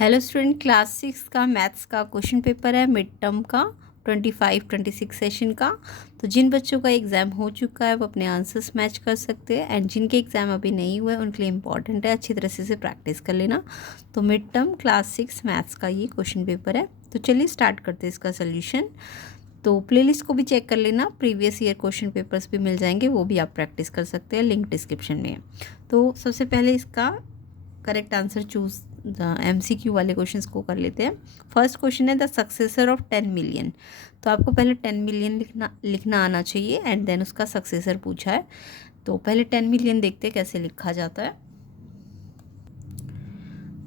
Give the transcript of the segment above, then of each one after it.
Hello student, class 6 का maths का question paper है मिड टर्म का 25-26 सेशन का। तो जिन बच्चों का एग्ज़ाम हो चुका है वो अपने आंसर्स मैच कर सकते हैं, एंड जिनके एग्ज़ाम अभी नहीं हुए उनके लिए इम्पॉर्टेंट है अच्छी तरह से प्रैक्टिस कर लेना। तो मिड टर्म क्लास 6 मैथ्स का ये क्वेश्चन पेपर है। तो चलिए स्टार्ट करते हैं इसका सोल्यूशन। तो प्लेलिस्ट को भी चेक कर लेना, प्रीवियस ईयर क्वेश्चन पेपर्स भी मिल जाएंगे, वो भी आप प्रैक्टिस कर सकते हैं, लिंक डिस्क्रिप्शन में है। तो सबसे पहले इसका करेक्ट आंसर चूज MCQ वाले क्वेश्चंस को कर लेते हैं। फर्स्ट क्वेश्चन है द सक्सेसर ऑफ 10 मिलियन। तो आपको पहले 10 मिलियन लिखना आना चाहिए एंड देन उसका सक्सेसर पूछा है। तो पहले 10 मिलियन देखते हैं कैसे लिखा जाता है।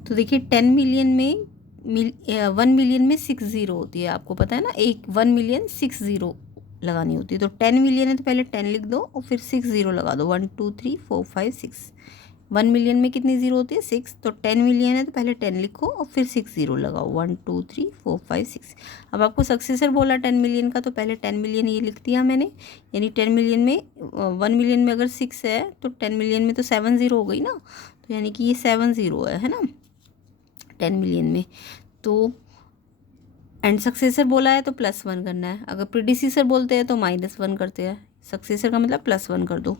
तो देखिए 10 मिलियन में 1 मिलियन में 6 ज़ीरो होती है, आपको पता है ना, 1 मिलियन 6 ज़ीरो लगानी होती है। तो 10 मिलियन है तो पहले 10 लिख दो और फिर 6 ज़ीरो लगा दो, 1 2 3 4 5 6। 1 मिलियन में कितनी ज़ीरो होती है? 6। तो 10 मिलियन है तो पहले 10 लिखो और फिर 6 ज़ीरो लगाओ, 1 2 3 4 5 6। अब आपको सक्सेसर बोला 10 मिलियन का, तो पहले 10 मिलियन ये लिख दिया मैंने, यानी 10 मिलियन में 1 मिलियन में अगर 6 है तो 10 मिलियन में तो 7 ज़ीरो हो गई ना, तो यानी कि ये 7 ज़ीरो है ना 10 मिलियन में। तो एंड सक्सेसर बोला है तो +1 करना है, अगर प्रीडिसीसर बोलते हैं तो -1 करते हैं, सक्सेसर का मतलब +1 कर दो।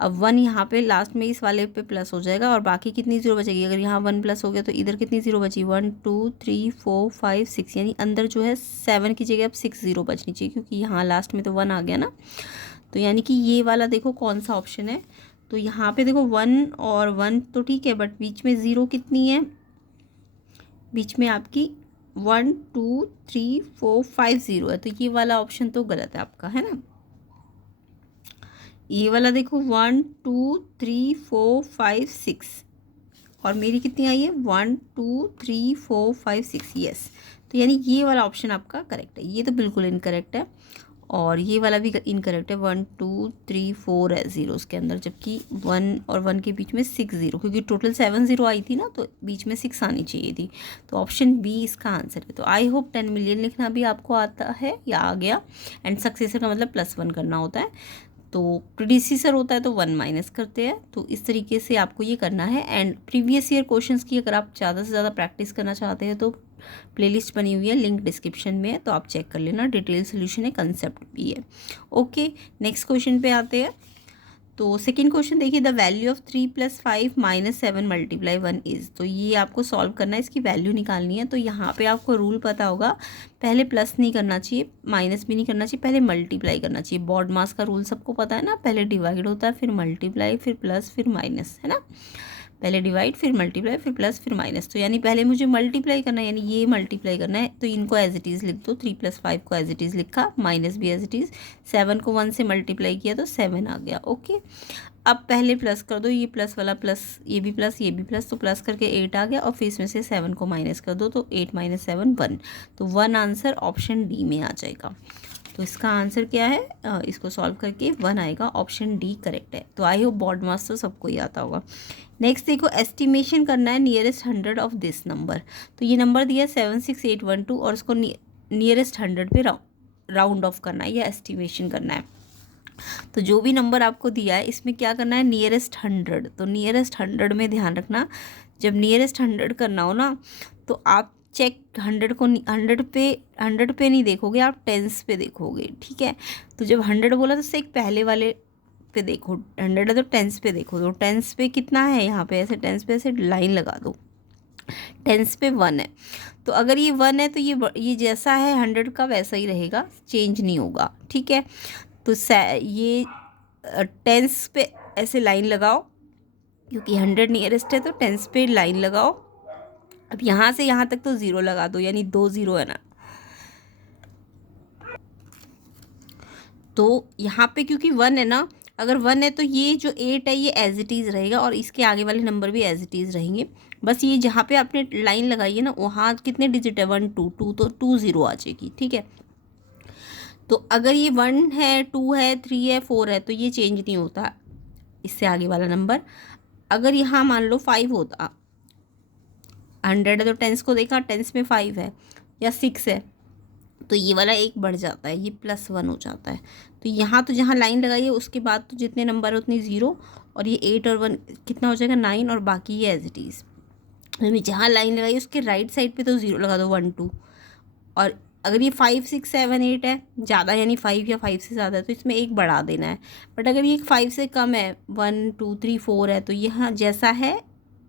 अब 1 यहाँ पे लास्ट में इस वाले पे प्लस हो जाएगा और बाकी कितनी ज़ीरो बचेगी? अगर यहाँ 1 प्लस हो गया तो इधर कितनी ज़ीरो बची? 1 2 3 4 5 6, यानी अंदर जो है 7 की जगह अब 6 ज़ीरो बचनी चाहिए, क्योंकि यहाँ लास्ट में तो 1 आ गया ना। तो यानी कि ये वाला देखो कौन सा ऑप्शन है। तो यहाँ पे देखो 1 और 1 तो ठीक है, बट बीच में ज़ीरो कितनी है? बीच में आपकी 1 2 3 4 5 ज़ीरो है, तो ये वाला ऑप्शन तो गलत है आपका, है ना। ये वाला देखो 1 2 3 4 5 6 और मेरी कितनी आई है? 1 2 3 4 5 6, यस। तो यानी ये वाला ऑप्शन आपका करेक्ट है, ये तो बिल्कुल इनकरेक्ट है। और ये वाला भी इनकरेक्ट है, 1 2 3 4 है ज़ीरोज़ के अंदर, जबकि 1 और 1 के बीच में 6 ज़ीरो, क्योंकि टोटल 7 ज़ीरो आई थी ना, तो बीच में 6 आनी चाहिए थी। तो ऑप्शन बी इसका आंसर है। तो आई होप 10 मिलियन लिखना भी आपको आता है या आ गया। एंड सक्सेसर का मतलब +1 करना होता है, तो प्रीडिसीसर होता है तो 1 माइनस करते हैं। तो इस तरीके से आपको ये करना है। एंड प्रीवियस ईयर क्वेश्चंस की अगर आप ज़्यादा से ज़्यादा प्रैक्टिस करना चाहते हैं तो प्लेलिस्ट बनी हुई है, लिंक डिस्क्रिप्शन में है, तो आप चेक कर लेना, डिटेल सोल्यूशन है, कंसेप्ट भी है। ओके, नेक्स्ट क्वेश्चन पे आते हैं। तो सेकेंड क्वेश्चन देखिए, द वैल्यू ऑफ 3 + 5 - 7 × 1 इज़। तो ये आपको सॉल्व करना है, इसकी वैल्यू निकालनी है। तो यहाँ पे आपको रूल पता होगा, पहले प्लस नहीं करना चाहिए, माइनस भी नहीं करना चाहिए, पहले मल्टीप्लाई करना चाहिए। बॉड मास का रूल सबको पता है ना, पहले डिवाइड होता है, फिर मल्टीप्लाई, फिर प्लस, फिर माइनस, है ना। पहले डिवाइड, फिर मल्टीप्लाई, फिर प्लस, फिर माइनस। तो यानी पहले मुझे मल्टीप्लाई करना है, यानी ये मल्टीप्लाई करना है, तो इनको एज इट इज़ लिख दो। 3 + 5 को एज इट इज़ लिखा, माइनस भी एज इट इज़, 7 को 1 से मल्टीप्लाई किया तो 7 आ गया। ओके, अब पहले प्लस कर दो, ये प्लस वाला प्लस, ये भी प्लस, ये भी प्लस, तो प्लस करके 8 आ गया, और फिर इसमें से 7 को माइनस कर दो, तो 8 - 7 1। तो 1 आंसर ऑप्शन डी में आ जाएगा। तो इसका आंसर क्या है? इसको सॉल्व करके 1 आएगा, ऑप्शन डी करेक्ट है। तो आई होप बॉड मास तो सबको ही आता होगा। नेक्स्ट देखो, एस्टिमेशन करना है नियरेस्ट 100 ऑफ दिस नंबर। तो ये नंबर दिया 76812 और उसको नियरेस्ट 100 पे राउंड ऑफ करना है या एस्टिमेशन करना है। तो जो भी नंबर आपको दिया है इसमें क्या करना है? नियरेस्ट 100। तो नियरेस्ट 100 में ध्यान रखना, जब नियरेस्ट 100 करना हो ना, तो आप चेक 100 को 100 पे नहीं देखोगे, आप टेंस पे देखोगे, ठीक है। तो जब 100 बोला तो उससे एक पहले वाले पे देखो, 100 है तो टेंस पे देखो। तो टेंस पे कितना है? यहाँ पे ऐसे टेंस पे ऐसे लाइन लगा दो, टेंस पे 1 है। तो अगर ये 1 है तो ये जैसा है 100 का वैसा ही रहेगा, चेंज नहीं होगा, ठीक है। तो ये टेंस पे ऐसे लाइन लगाओ, क्योंकि 100 नियरेस्ट है तो टेंस पे लाइन लगाओ। अब यहाँ से यहाँ तक तो 0 लगा दो, यानी 2 0 है ना। तो यहाँ पे क्योंकि 1 है ना, अगर 1 है तो ये जो 8 है ये एज इट इज़ रहेगा, और इसके आगे वाले नंबर भी एज इट इज़ रहेंगे। बस ये जहाँ पे आपने लाइन लगाई है ना, वहाँ कितने डिजिट है? 1 2 2, तो 2 0 आ जाएगी, ठीक है। तो अगर ये 1 है, 2 है, 3 है, 4 है, तो ये चेंज नहीं होता इससे आगे वाला नंबर। अगर यहाँ मान लो 5 होता, 100 है तो टेंस को देखा, टेंस में 5 है या 6 है, तो ये वाला एक बढ़ जाता है, ये +1 हो जाता है। तो यहाँ तो जहाँ लाइन लगाई है उसके बाद तो जितने नंबर है उतनी 0, और ये 8 और 1 कितना हो जाएगा? 9, और बाकी ये एज इट इज़। मैंने जहाँ लाइन लगाई उसके राइट साइड पे तो ज़ीरो लगा दो, 1 2। और अगर ये 5 6 7 8 है ज़्यादा, यानी 5 या 5 से ज़्यादा है, तो इसमें एक बढ़ा देना है। बट अगर ये 5 से कम है, 1 2 3 4 है, तो यहाँ जैसा है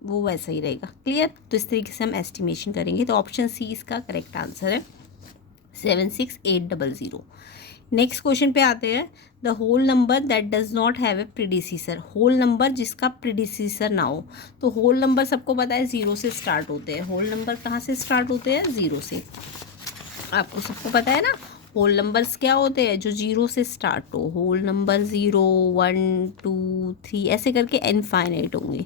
वो वैसा ही रहेगा। क्लियर? तो इस तरीके से हम एस्टिमेशन करेंगे। तो ऑप्शन सी इसका करेक्ट आंसर है, 76800। नेक्स्ट क्वेश्चन पे आते हैं। The whole number that does not have a predecessor. Whole number जिसका प्रीडिसीसर ना हो। तो होल नंबर सबको पता है ज़ीरो से स्टार्ट होते हैं। होल नंबर कहाँ से स्टार्ट होते हैं? ज़ीरो से। आपको सबको पता है ना होल नंबर्स क्या होते हैं? जो जीरो से स्टार्ट हो। होल नंबर 0 1 2 3 ऐसे करके इनफाइनाइट होंगे।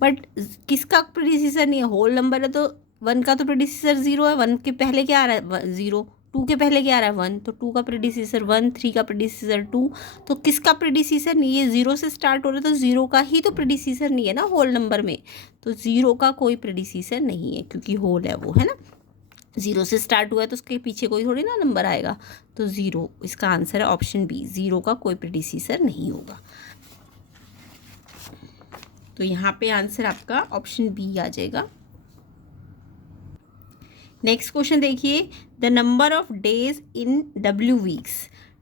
बट किसका प्रीडिसीसर नहीं है? होल नंबर है तो 1 का तो प्रीडिसीसर 0 है। 1 के पहले क्या आ रहा है? 0। 2 के पहले क्या आ रहा है? 1। तो 2 का प्रीडिसीसर 1, 3 का प्रीडिसीसर 2। तो किसका प्रीडिसीसर नहीं है? 0 से स्टार्ट हो रहा है तो 0 का ही तो प्रीडिसीसर नहीं है ना होल नंबर में। तो 0 का कोई प्रीडिसीसर नहीं है क्योंकि होल है वो, है ना। 0 से स्टार्ट हुआ है तो उसके पीछे कोई थोड़ी ना नंबर आएगा। तो 0 इसका आंसर है, ऑप्शन बी। 0 का कोई प्रीडिसीसर नहीं होगा। तो यहाँ पे आंसर आपका ऑप्शन बी आ जाएगा। नेक्स्ट क्वेश्चन देखिए। The number of days in W weeks.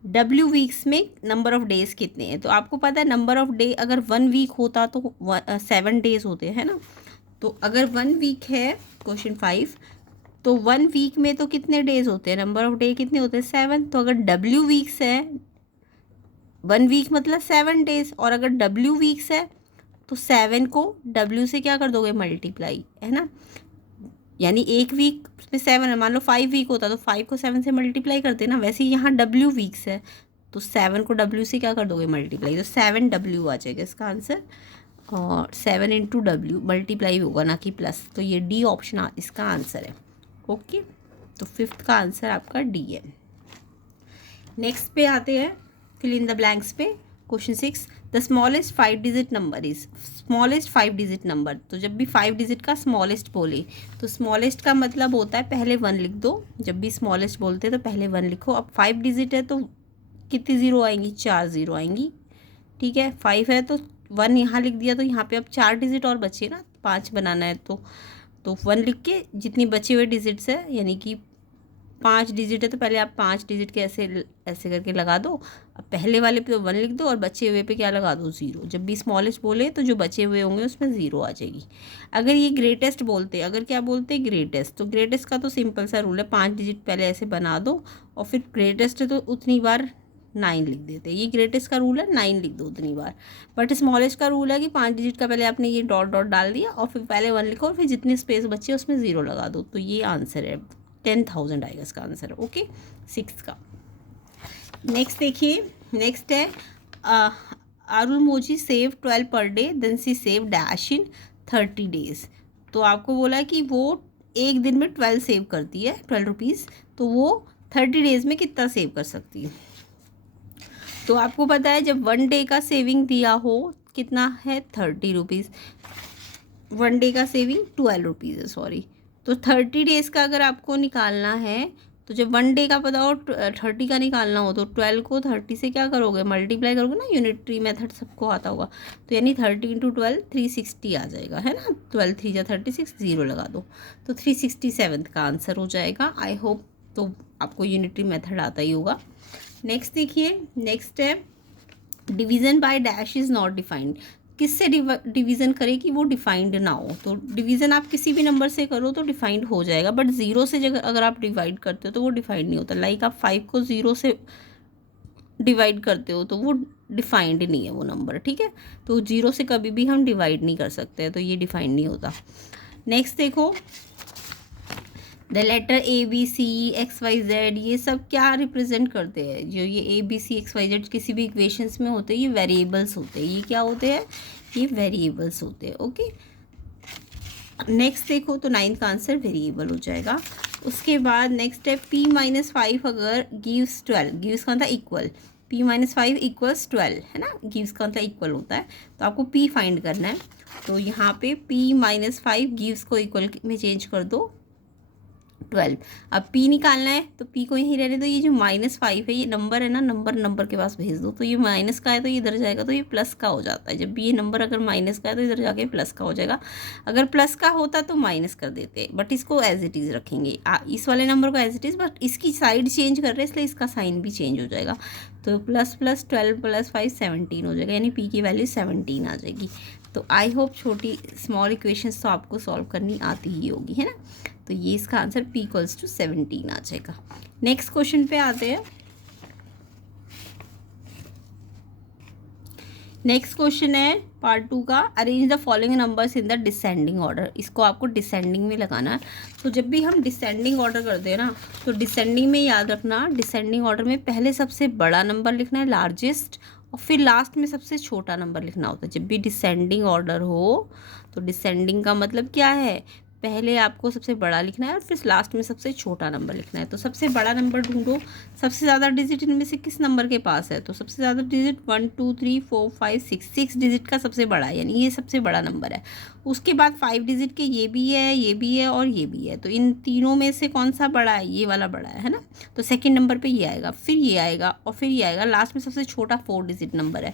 W weeks में नंबर ऑफ डेज कितने हैं? तो आपको पता है नंबर ऑफ डे अगर 1 वीक होता तो 7 डेज होते हैं ना। तो अगर 1 वीक है, क्वेश्चन 5, तो 1 वीक में तो कितने डेज होते हैं? नंबर ऑफ डे कितने होते हैं? 7। तो अगर W वीक्स है, 1 वीक मतलब 7 डेज, और अगर W वीक्स है तो 7 को W से क्या कर दोगे? मल्टीप्लाई, है ना। यानी एक वीक में 7 है, मान लो 5 वीक होता तो 5 को 7 से मल्टीप्लाई करते ना। वैसे ही यहाँ W वीक्स है तो 7 को W से क्या कर दोगे? मल्टीप्लाई। तो 7W आ जाएगा इसका आंसर। और 7 इंटू W मल्टीप्लाई होगा ना कि प्लस। तो ये डी ऑप्शन इसका आंसर है। ओके, तो 5th का आंसर आपका डी है। नेक्स्ट पे आते हैं फिल इन द ब्लैंक्स पे। Question 6, the smallest 5 digit number is. Smallest 5 digit number, तो जब भी 5 डिजिट का स्मॉलेस्ट बोले तो स्मॉलेस्ट का मतलब होता है पहले 1 लिख दो। जब भी स्मॉलेस्ट बोलते हैं तो पहले 1 लिखो। अब 5 डिजिट है तो कितनी ज़ीरो आएंगी? 4 ज़ीरो आएंगी। ठीक है, 5 है तो 1 यहाँ लिख दिया, तो यहाँ पे अब 4 डिजिट और बचे ना, 5 बनाना है तो 1 लिख के जितनी बचे हुए डिजिट्स है, यानी कि 5 डिजिट है तो पहले आप 5 डिजिट के ऐसे ऐसे करके लगा दो। अब पहले वाले पे तो 1 लिख दो और बचे हुए पे क्या लगा दो? 0। जब भी स्मॉलेस्ट बोले तो जो बचे हुए होंगे उसमें 0 आ जाएगी। अगर ये ग्रेटेस्ट बोलते, अगर क्या बोलते? ग्रेटेस्ट, तो ग्रेटेस्ट का तो सिंपल सा रूल है, 5 डिजिट पहले ऐसे बना दो और फिर ग्रेटेस्ट है तो उतनी बार 9 लिख देते। ये ग्रेटेस्ट का रूल है, 9 लिख दो उतनी बार। बट स्मॉलेस्ट का रूल है कि 5 डिजिट का पहले आपने ये डॉट डॉट डाल दिया और फिर पहले 1 लिखो और फिर जितनी स्पेस बची उसमें 0 लगा दो। तो ये आंसर है, 10,000 आएगा इसका आंसर। ओके, 6 का। नेक्स्ट देखिए, नेक्स्ट है अरुणमोजी save 12 per day, then C save dash in 30 days. तो आपको बोला कि वो एक दिन में 12 सेव करती है, 12 रुपीज़, तो वो 30 डेज में कितना सेव कर सकती है? तो आपको पता है जब 1 डे का सेविंग दिया हो कितना है? 30 रुपीज़। 1 डे का सेविंग 12 रुपीज़ है, सॉरी। तो 30 डेज़ का अगर आपको निकालना है तो जब 1 डे का पता हो 30 का निकालना हो तो 12 को 30 से क्या करोगे? मल्टीप्लाई करोगे ना, यूनिटरी मेथड सबको आता होगा। तो यानी 30 इंटू 12 360 आ जाएगा, है ना। 12 3 या 36, 0 लगा दो तो 367 का आंसर हो जाएगा। आई होप तो आपको यूनिटरी मेथड आता ही होगा। नेक्स्ट देखिए, नेक्स्ट है division by dash is not defined. किससे डिवीज़न करें कि वो डिफाइंड ना हो? तो डिवीज़न आप किसी भी नंबर से करो तो डिफाइंड हो जाएगा, बट 0 से अगर आप डिवाइड करते हो तो वो डिफाइंड नहीं होता। लाइक आप 5 को 0 से डिवाइड करते हो तो वो डिफाइंड नहीं है वो नंबर, ठीक है। तो 0 से कभी भी हम डिवाइड नहीं कर सकते, तो ये डिफाइंड नहीं होता। नेक्स्ट देखो, द लेटर ABCXYZ, ये सब क्या रिप्रेजेंट करते हैं? जो ये ABCXYZ किसी भी इक्वेशंस में होते हैं ये वेरिएबल्स होते हैं। ये क्या होते हैं? ये वेरिएबल्स होते हैं। ओके, नेक्स्ट देखो तो 9th का आंसर वेरिएबल हो जाएगा। उसके बाद नेक्स्ट है P-5 अगर गिव्स 12, गिव्स का मतलब इक्वल, P-5 इक्वल्स 12, है ना। गिव्स का मतलब इक्वल होता है, तो आपको P फाइंड करना है। तो यहाँ पे P-5 गिव्स को इक्वल में चेंज कर दो 12। अब p निकालना है तो p को यहीं रहने दो, ये जो -5 है ये नंबर है ना, नंबर के पास भेज दो, तो ये माइनस का है तो ये इधर जाएगा तो ये प्लस का हो जाता है। जब भी ये नंबर अगर माइनस का है तो इधर जाके प्लस का हो जाएगा। अगर प्लस का होता तो माइनस कर देते, बट इसको एज इट इज़ रखेंगे, इस वाले नंबर को एज इट इज़, बट इसकी साइड चेंज कर रहे हैं इसलिए इसका साइन भी चेंज हो जाएगा। तो +12 + 5 17 हो जाएगा, यानी p की वैल्यू 17 आ जाएगी। तो आई होप छोटी स्मॉल इक्वेशंस तो आपको सॉल्व करनी आती ही होगी, है ना। तो ये इसका आंसर p = 17 आ जाएगा। नेक्स्ट क्वेश्चन पे आते हैं। नेक्स्ट क्वेश्चन है पार्ट 2 का, arrange the following numbers in the descending order. इसको आपको डिसेंडिंग में लगाना है। तो जब भी हम डिसेंडिंग ऑर्डर करते हैं ना, तो डिसेंडिंग में याद रखना, डिसेंडिंग ऑर्डर में पहले सबसे बड़ा नंबर लिखना है, लार्जेस्ट, और फिर लास्ट में सबसे छोटा नंबर लिखना होता है। जब भी डिसेंडिंग ऑर्डर हो तो डिसेंडिंग का मतलब क्या है, पहले आपको सबसे बड़ा लिखना है और फिर लास्ट में सबसे छोटा नंबर लिखना है। तो सबसे बड़ा नंबर ढूंढो, सबसे ज़्यादा डिजिट इनमें से किस नंबर के पास है, तो सबसे ज़्यादा डिजिट 1 2 3 4 5 6 डिजिट का सबसे बड़ा है, यानी ये सबसे बड़ा नंबर है। उसके बाद 5 डिजिट के ये भी है, ये भी है और ये भी है। तो इन तीनों में से कौन सा बड़ा है, ये वाला बड़ा है ना। तो सेकंड नंबर पे ये आएगा, फिर ये आएगा और फिर ये आएगा, लास्ट में सबसे छोटा 4 डिजिट नंबर है।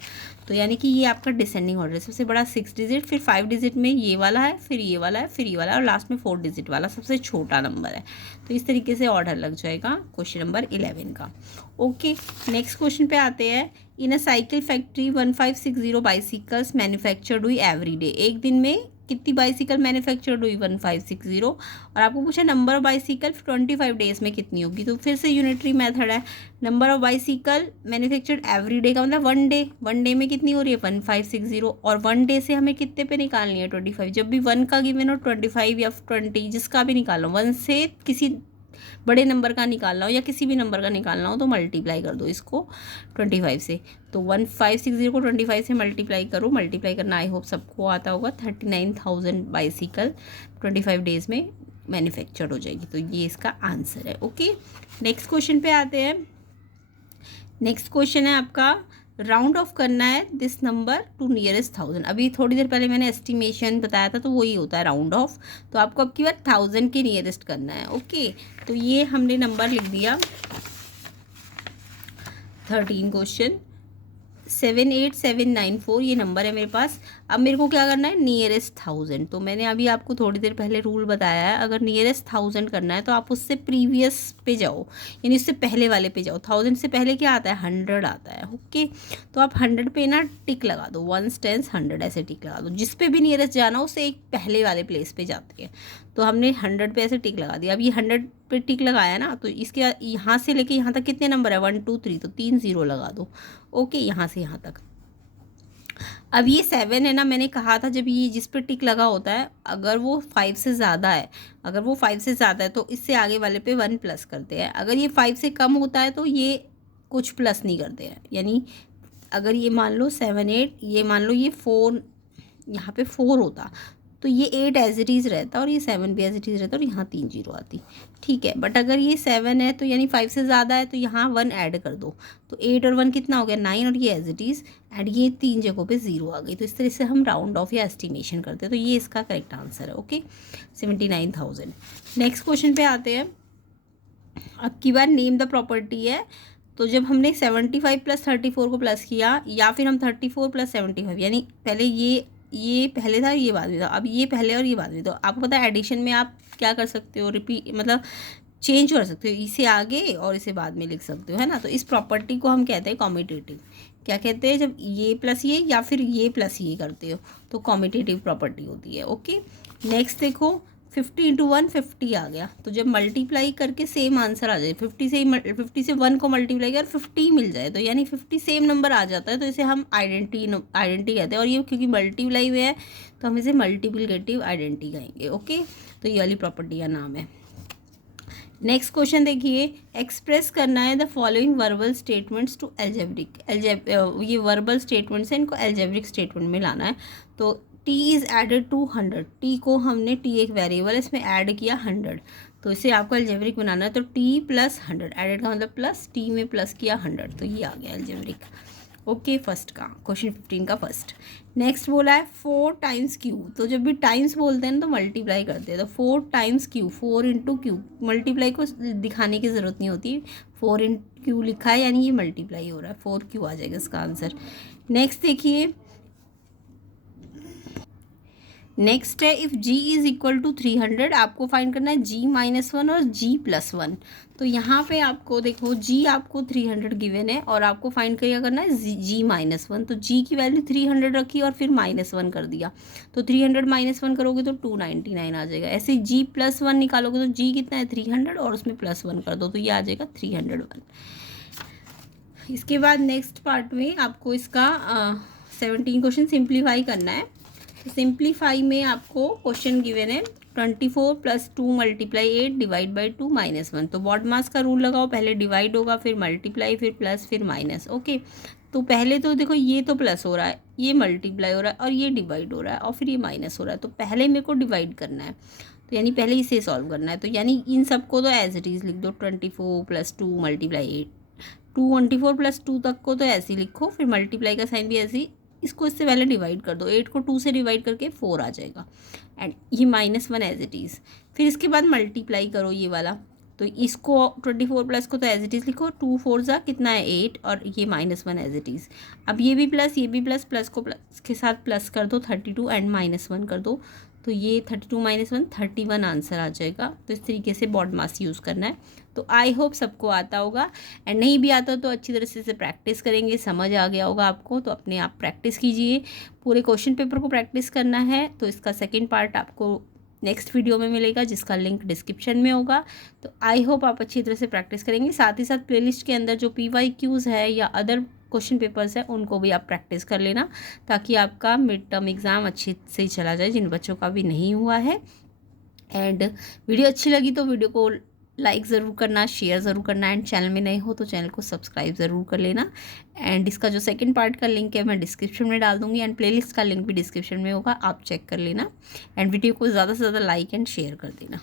तो यानी कि ये आपका डिसेंडिंग ऑर्डर है, सबसे बड़ा 6 डिजिट, फिर 5 डिजिट में ये वाला है, फिर ये वाला है, फिर ये वाला है, और लास्ट में 4 डिजिट वाला सबसे छोटा नंबर है। तो इस तरीके से ऑर्डर लग जाएगा क्वेश्चन नंबर 11 का। ओके, नेक्स्ट क्वेश्चन पे आते हैं। In a cycle factory 1560 bicycles manufactured हुई एवरी डे। एक दिन में कितनी बाइसिकल मैन्युफैक्चर्ड हुई, 1560, और आपको पूछा नंबर ऑफ बाइसिकल 25 डेज में कितनी होगी। तो फिर से यूनिटरी मेथड है। Number of bicycle manufactured every day का मतलब वन डे में कितनी हो रही है 1560, और 1 डे से हमें कितने पे निकालनी है 25। जब भी 1 का गिवन हो 25 या 20 जिसका भी निकालो, 1 से किसी बड़े नंबर का निकालना हो या किसी भी नंबर का निकालना हो तो मल्टीप्लाई कर दो इसको 25 से। तो 1560 को 25 से मल्टीप्लाई करो, मल्टीप्लाई करना आई होप सबको आता होगा। 39,000 बाइसिकल 25 डेज में मैन्युफैक्चर्ड हो जाएगी। तो ये इसका आंसर है। ओके, नेक्स्ट क्वेश्चन पे आते हैं। नेक्स्ट क्वेश्चन है आपका, राउंड ऑफ करना है दिस नंबर टू नियरेस्ट 1000। अभी थोड़ी देर पहले मैंने एस्टिमेशन बताया था, तो वही होता है राउंड ऑफ। तो आपको अब की बार 1000 के नियरेस्ट करना है। ओके, तो ये हमने नंबर लिख दिया 13 क्वेश्चन 78794 ये नंबर है मेरे पास। अब मेरे को क्या करना है, नियरेस्ट 1000। तो मैंने अभी आपको थोड़ी देर पहले रूल बताया है, अगर नियरेस्ट 1000 करना है तो आप उससे प्रीवियस पे जाओ, यानी उससे पहले वाले पे जाओ। 1000 से पहले क्या आता है, 100 आता है। ओके, तो आप 100 पे ना टिक लगा दो, 1 10 100 ऐसे टिक लगा दो। जिस पे भी नियरेस्ट जाना हो उससे एक पहले वाले प्लेस पे जाते हैं। तो हमने 100 पे ऐसे टिक लगा दिया। अब ये 100 पे टिक लगाया ना, तो इसके बाद यहाँ से लेके यहाँ तक कितने नंबर है, 1 2 3, तो 3 0 लगा दो। ओके, यहाँ से यहाँ तक। अब ये 7 है ना, मैंने कहा था जब ये जिस पर टिक लगा होता है अगर वो 5 से ज़्यादा है, अगर वो 5 से ज़्यादा है तो इससे आगे वाले पे 1 प्लस करते हैं। अगर ये 5 से कम होता है तो ये कुछ प्लस नहीं करते हैं। यानी अगर ये मान लो 7 8, ये मान लो ये 4, यहाँ पे 4 होता तो ये 8 एज इट इज़ रहता और ये 7 भी एज इट इज़ रहता और यहाँ 3 0 आती। ठीक है, बट अगर ये 7 है तो यानी 5 से ज़्यादा है तो यहाँ 1 ऐड कर दो, तो 8 और 1 कितना हो गया 9, और ये एज इट इज़ एंड ये 3 जगहों पे 0 आ गई। तो इस तरह से हम राउंड ऑफ या एस्टिमेशन करते हैं। तो ये इसका करेक्ट आंसर है। ओके, 79,000। नेक्स्ट क्वेश्चन पे आते हैं। अब की बार नेम द प्रॉपर्टी है। तो जब हमने 75 + 34 को प्लस किया, या फिर हम 34 + 75, यानी पहले ये पहले था, ये बाद में था, अब ये पहले और ये बाद में। तो आपको पता है एडिशन में आप क्या कर सकते हो, रिपीट मतलब चेंज कर सकते हो, इसे आगे और इसे बाद में लिख सकते हो, है ना। तो इस प्रॉपर्टी को हम कहते हैं कॉम्यूटेटिव। क्या कहते हैं, जब ये प्लस ये या फिर ये प्लस ये करते हो तो कॉम्यूटेटिव प्रॉपर्टी होती है। ओके, नेक्स्ट देखो 50 × 1 50 आ गया। तो जब मल्टीप्लाई करके सेम आंसर आ जाए, 50 से 1 को मल्टीप्लाई कर 50 मिल जाए, तो यानी 50 सेम नंबर आ जाता है, तो इसे हम आइडेंटिटी कहते हैं। और ये क्योंकि मल्टीप्लाई हुए है तो हम इसे मल्टीप्लिकेटिव आइडेंटिटी कहेंगे। ओके, तो ये वाली प्रॉपर्टी का नाम है। नेक्स्ट क्वेश्चन देखिए, एक्सप्रेस करना है the following verbal statements to algebraic. ये वर्बल स्टेटमेंट्स हैं, इनको एल्जेब्रिक स्टेटमेंट में लाना है। तो T is added to 100, T को हमने टी एक वेरिएबल इसमें ऐड किया 100, तो इसे आपको एल्जेब्रिक बनाना है। तो टी + 100, एडेड का मतलब प्लस, टी में प्लस किया 100, तो ये आ गया एल्जेब्रिक। ओके, फर्स्ट का क्वेश्चन 15 का फर्स्ट। नेक्स्ट बोला है 4 टाइम्स क्यू। तो जब भी टाइम्स बोलते हैं ना तो मल्टीप्लाई करते हैं, तो 4 times Q, 4 into Q, multiply को दिखाने की ज़रूरत नहीं होती, 4 इन क्यू लिखा है यानी ये मल्टीप्लाई हो रहा है, 4 क्यू आ जाएगा इसका आंसर। नेक्स्ट देखिए, नेक्स्ट है if g is equal to 300, आपको फाइंड करना है g-1 और g+1। तो यहाँ पे आपको देखो g आपको 300 गिवन है और आपको फाइंड क्या करना है g-1। तो g की वैल्यू 300 रखी और फिर -1 कर दिया, तो 300 -1 करोगे तो 299 आ जाएगा। ऐसे g+1 निकालोगे तो g कितना है 300 और उसमें +1 कर दो तो ये आ जाएगा 301। इसके बाद नेक्स्ट पार्ट में आपको इसका 17 क्वेश्चन सिंप्लीफाई करना है। सिंप्लीफाई में आपको क्वेश्चन गिवन है 24 + 2 × 8 डिवाइड बाई 2 -1। तो बॉड मास का रूल लगाओ, पहले डिवाइड होगा फिर मल्टीप्लाई फिर प्लस फिर माइनस। ओके, तो पहले तो देखो ये तो प्लस हो रहा है, ये मल्टीप्लाई हो रहा है और ये डिवाइड हो रहा है और फिर ये माइनस हो रहा है, तो पहले मेरे को डिवाइड करना है, तो यानी पहले इसे सॉल्व करना है। तो यानी इन सबको तो एज इट इज़ लिख दो, 24 + 2 × 8, 24 + 2 तक को तो ऐसे ही लिखो, फिर मल्टीप्लाई का साइन भी ऐसे ही, इसको इससे पहले डिवाइड कर दो, 8 को 2 से डिवाइड करके 4 आ जाएगा एंड ये -1 एज इट इज़। फिर इसके बाद मल्टीप्लाई करो ये वाला, तो इसको 24 प्लस को तो एज इट इज़ लिखो, 2 4 जा कितना है 8 और ये -1 एज इट इज़। अब ये भी प्लस ये भी प्लस, प्लस को प्लस के साथ प्लस कर दो 32 एंड -1 कर दो, तो ये 32 - 1 31 आंसर आ जाएगा। तो इस तरीके से बॉड मास यूज़ करना है। तो आई होप सबको आता होगा एंड नहीं भी आता तो अच्छी तरह से प्रैक्टिस करेंगे, समझ आ गया होगा आपको, तो अपने आप प्रैक्टिस कीजिए। पूरे क्वेश्चन पेपर को प्रैक्टिस करना है, तो इसका सेकेंड पार्ट आपको नेक्स्ट वीडियो में मिलेगा जिसका लिंक डिस्क्रिप्शन में होगा। तो आई होप आप अच्छी तरह से प्रैक्टिस करेंगे। साथ ही साथ प्लेलिस्ट के अंदर जो PYQs है या अदर क्वेश्चन पेपर्स है उनको भी आप प्रैक्टिस कर लेना, ताकि आपका मिड टर्म एग्ज़ाम अच्छे से चला जाए जिन बच्चों का भी नहीं हुआ है। एंड वीडियो अच्छी लगी तो वीडियो को लाइक ज़रूर करना, शेयर ज़रूर करना एंड चैनल में नए हो तो चैनल को सब्सक्राइब ज़रूर कर लेना। एंड इसका जो सेकंड पार्ट का लिंक है मैं डिस्क्रिप्शन में डाल दूँगी एंड प्लेलिस्ट का लिंक भी डिस्क्रिप्शन में होगा, आप चेक कर लेना। एंड वीडियो को ज़्यादा से ज़्यादा लाइक एंड शेयर कर देना।